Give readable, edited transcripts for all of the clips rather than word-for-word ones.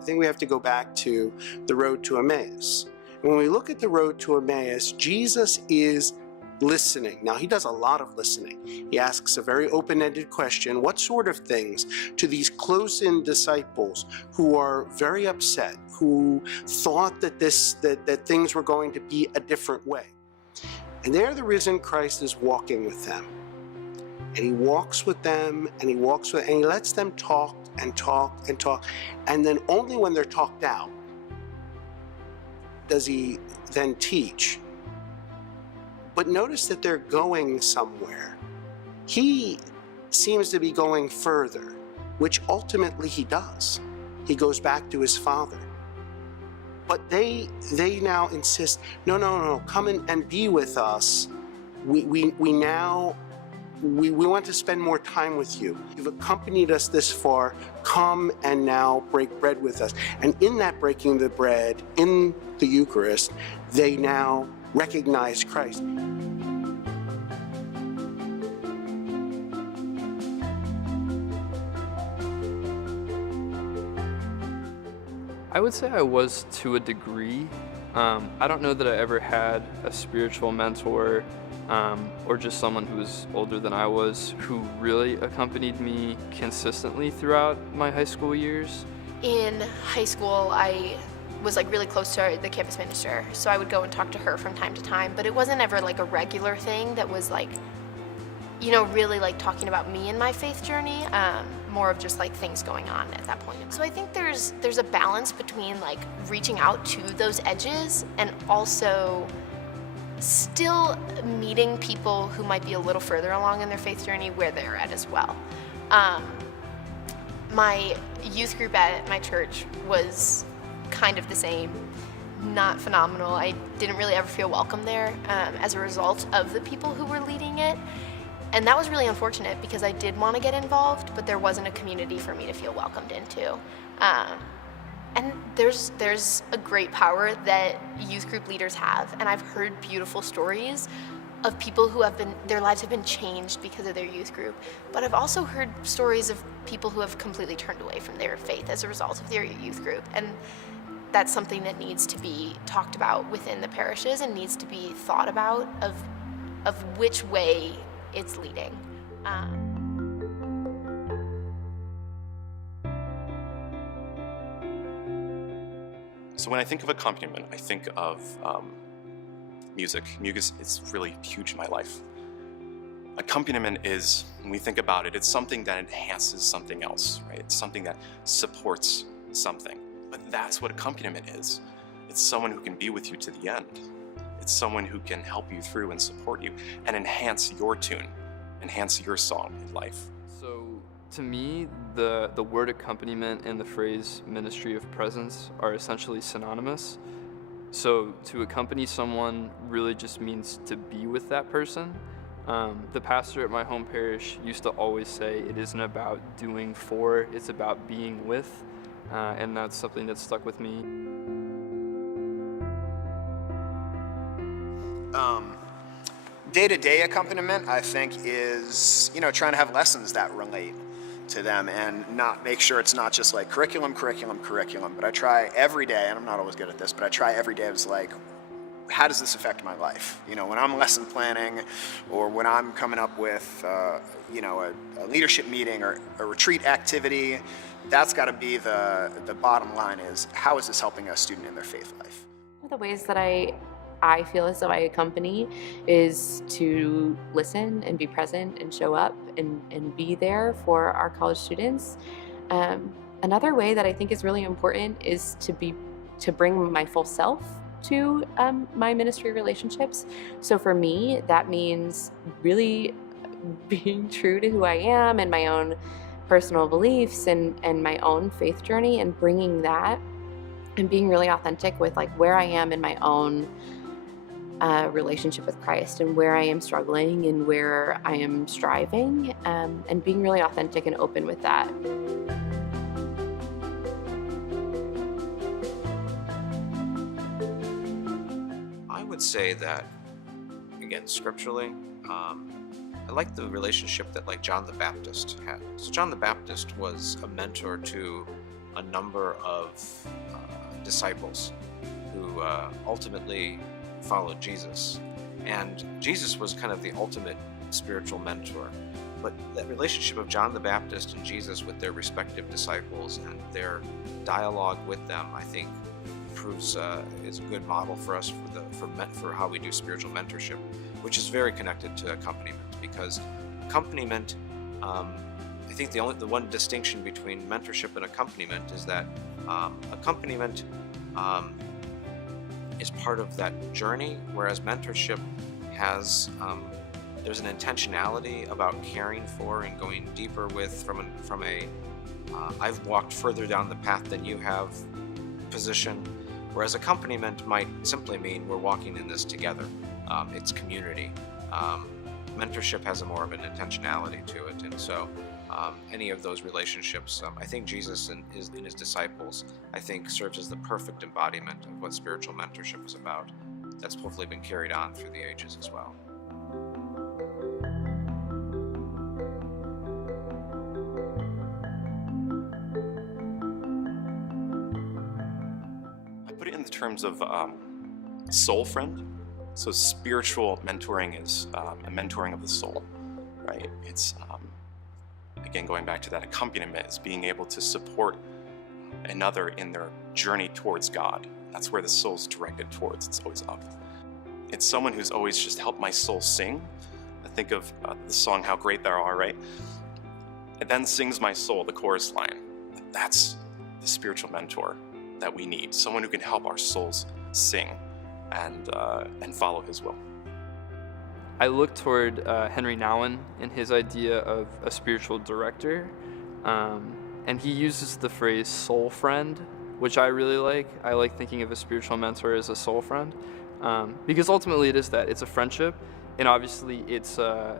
I think we have to go back to the road to Emmaus. When we look at the road to Emmaus, Jesus is listening. Now, he does a lot of listening. He asks a very open-ended question: what sort of things to these close-in disciples who are very upset, who thought that things were going to be a different way? And there the risen Christ is walking with them. And he walks with them, and he lets them talk and talk and talk. And then only when they're talked out does he then teach. But notice that they're going somewhere. He seems to be going further, which ultimately he does. He goes back to his Father. But they now insist, no, come in and be with us. We want to spend more time with you. You've accompanied us this far. Come and now break bread with us. And in that breaking the bread, in the Eucharist, they now recognize Christ. I would say I was to a degree. I don't know that I ever had a spiritual mentor or just someone who was older than I was who really accompanied me consistently throughout my high school years. In high school, I was really close to the campus minister, so I would go and talk to her from time to time, but it wasn't ever a regular thing that was really talking about me and my faith journey, more of just things going on at that point. So I think there's a balance between reaching out to those edges and also still meeting people who might be a little further along in their faith journey where they're at as well. My youth group at my church was kind of the same, not phenomenal. I didn't really ever feel welcome there as a result of the people who were leading it. And that was really unfortunate because I did want to get involved, but there wasn't a community for me to feel welcomed into. And there's a great power that youth group leaders have, and I've heard beautiful stories of people who their lives have been changed because of their youth group. But I've also heard stories of people who have completely turned away from their faith as a result of their youth group. And that's something that needs to be talked about within the parishes and needs to be thought about of which way it's leading. So when I think of accompaniment, I think of music. Music is really huge in my life. Accompaniment is, when we think about it, it's something that enhances something else, right? It's something that supports something. But that's what accompaniment is. It's someone who can be with you to the end. It's someone who can help you through and support you and enhance your tune, enhance your song in life. So to me, the word accompaniment and the phrase ministry of presence are essentially synonymous. So to accompany someone really just means to be with that person. The pastor at my home parish used to always say it isn't about doing for, it's about being with, and that's something that stuck with me. Day-to-day accompaniment, I think, is, trying to have lessons that relate to them and not make sure it's not just curriculum, but I try every day, and I'm not always good at this, but I try every day, it's how does this affect my life? When I'm lesson planning or when I'm coming up with, a leadership meeting or a retreat activity, that's got to be the bottom line is, how is this helping a student in their faith life? One of the ways that I feel as though I accompany is to listen and be present and show up and be there for our college students. Another way that I think is really important is to bring my full self to my ministry relationships. So for me, that means really being true to who I am and my own personal beliefs and my own faith journey, and bringing that and being really authentic with where I am in my own relationship with Christ and where I am struggling and where I am striving, and being really authentic and open with that. I would say that, again, scripturally, I like the relationship that John the Baptist had. So John the Baptist was a mentor to a number of disciples who ultimately followed Jesus. And Jesus was kind of the ultimate spiritual mentor. But that relationship of John the Baptist and Jesus with their respective disciples and their dialogue with them, I think, proves is a good model for us for how we do spiritual mentorship, which is very connected to accompaniment. Because accompaniment, I think the one distinction between mentorship and accompaniment is that accompaniment is part of that journey, whereas mentorship has there's an intentionality about caring for and going deeper with from a I've walked further down the path than you have position, whereas accompaniment might simply mean we're walking in this together. It's community. Mentorship has a more of an intentionality to it, and so any of those relationships, I think Jesus and his disciples, I think, serves as the perfect embodiment of what spiritual mentorship is about. That's hopefully been carried on through the ages as well. I put it in the terms of soul friend. So spiritual mentoring is a mentoring of the soul, right? It's again, going back to that accompaniment, is being able to support another in their journey towards God. That's where the soul's directed towards. It's always up. It's someone who's always just helped my soul sing. I think of the song "How Great Thou Art," right? It then sings my soul, the chorus line. That's the spiritual mentor that we need. Someone who can help our souls sing and follow his will. I look toward Henry Nouwen and his idea of a spiritual director, and he uses the phrase soul friend, which I really like. I like thinking of a spiritual mentor as a soul friend, because ultimately it is that. It's a friendship, and obviously it's a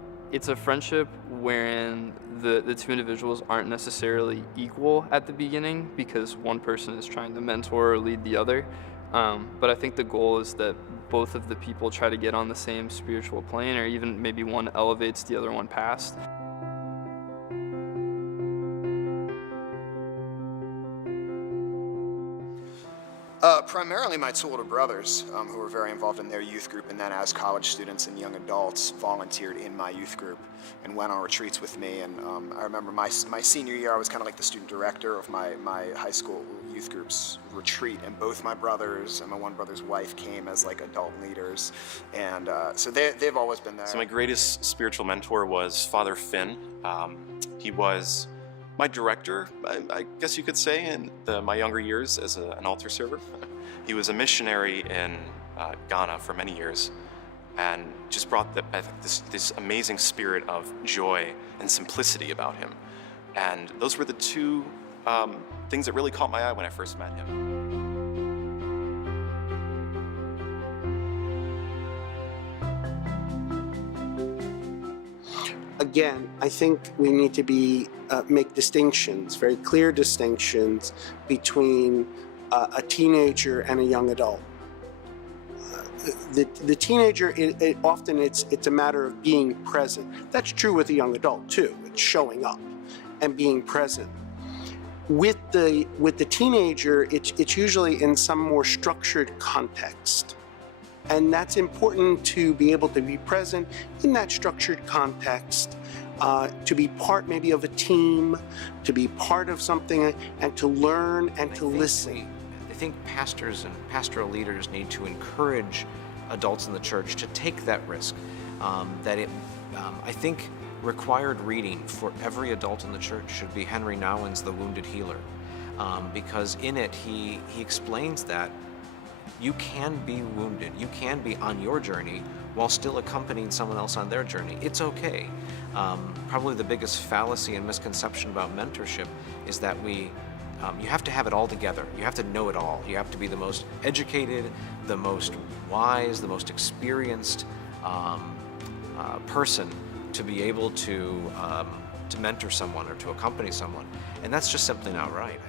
friendship wherein the two individuals aren't necessarily equal at the beginning, because one person is trying to mentor or lead the other. But I think the goal is that both of the people try to get on the same spiritual plane, or even maybe one elevates the other one past. Primarily my two older brothers, who were very involved in their youth group, and then as college students and young adults volunteered in my youth group and went on retreats with me. And I remember my senior year, I was kind of like the student director of my high school youth group's retreat, and both my brothers and my one brother's wife came as like adult leaders, and so they've always been there. So my greatest spiritual mentor was Father Finn. He was my director, I guess you could say, in my younger years as an altar server. He was a missionary in Ghana for many years, and just brought this amazing spirit of joy and simplicity about him. And those were the two things that really caught my eye when I first met him. Again, I think we need to make distinctions, very clear distinctions between a teenager and a young adult. The teenager, often it's a matter of being present. That's true with the young adult too. It's showing up and being present. With the teenager, it's usually in some more structured context. And that's important, to be able to be present in that structured context, to be part maybe of a team, to be part of something, and to learn and to listen. I think pastors and pastoral leaders need to encourage adults in the church to take that risk. I think required reading for every adult in the church should be Henry Nouwen's The Wounded Healer, because in it he explains that you can be wounded, you can be on your journey while still accompanying someone else on their journey. It's okay. Probably the biggest fallacy and misconception about mentorship is that you have to have it all together. You have to know it all. You have to be the most educated, the most wise, the most experienced person to be able to mentor someone or to accompany someone. And that's just simply not right.